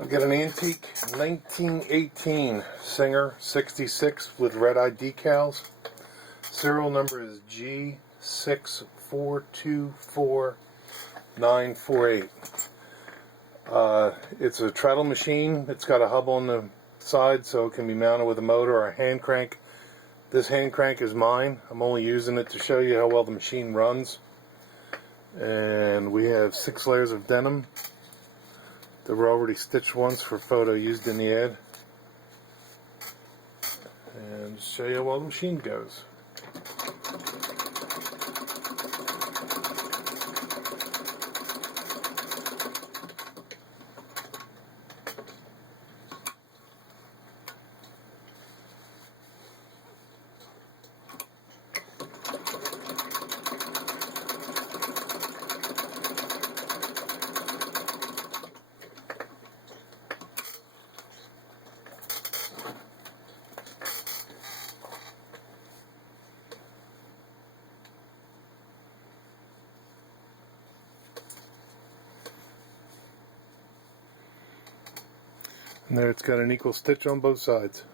I've got an antique 1918 Singer 66 with red-eye decals. Serial number is G6424948. It's a Treadle machine. It's got a hub on the side so it can be mounted with a motor or a hand crank. This hand crank is mine. I'm only using it to show you how well the machine runs. And we have 6 layers of denim. There were already stitched ones for photo used in the ad. And show you how well the machine goes. And there it's got an equal stitch on both sides.